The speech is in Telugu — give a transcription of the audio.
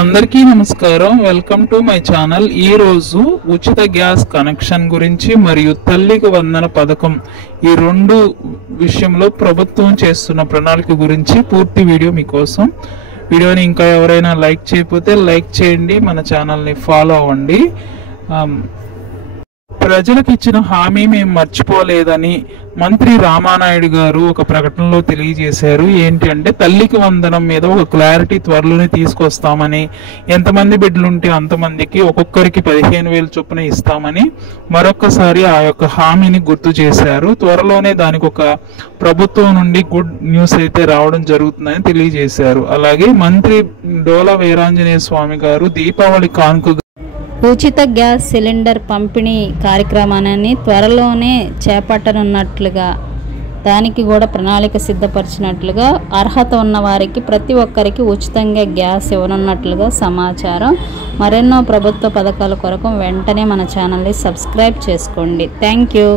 అందరికీ నమస్కారం. Welcome to my channel. ఈ రోజు ఉచిత గ్యాస్ కనెక్షన్ గురించి మరియు తల్లికి వందన పథకం ఈ రెండు విషయంలో ప్రభుత్వం చేస్తున్న ప్రణాళిక గురించి పూర్తి వీడియో మీకోసం. వీడియోని ఇంకా ఎవరైనా లైక్ చేయకపోతే లైక్ చేయండి, మన ఛానల్ని ఫాలో అవ్వండి. ప్రజలకు ఇచ్చిన హామీ మేము మర్చిపోలేదని మంత్రి రామానాయుడు గారు ఒక ప్రకటనలో తెలియజేశారు. ఏంటి అంటే తల్లికి వందనం మీద ఒక క్లారిటీ త్వరలోనే తీసుకొస్తామని, ఎంతమంది బిడ్డలుంటే అంతమందికి ఒక్కొక్కరికి 15,000 చొప్పున ఇస్తామని మరొకసారి ఆ యొక్క హామీని గుర్తు చేశారు. త్వరలోనే దానికి ఒక ప్రభుత్వం నుండి గుడ్ న్యూస్ అయితే రావడం జరుగుతుందని తెలియజేశారు. అలాగే మంత్రి డోలా వీరాంజనేయ స్వామి గారు దీపావళి కానుక ఉచిత గ్యాస్ సిలిండర్ పంపిణీ కార్యక్రమాన్ని త్వరలోనే చేపట్టనున్నట్లుగా, దానికి కూడా ప్రణాళిక సిద్ధపరిచినట్లుగా, అర్హత ఉన్న వారికి ప్రతి ఒక్కరికి ఉచితంగా గ్యాస్ ఇవ్వనున్నట్లుగా సమాచారం. మరెన్నో ప్రభుత్వ పథకాల కొరకు వెంటనే మన ఛానల్ని సబ్స్క్రైబ్ చేసుకోండి. Thank you.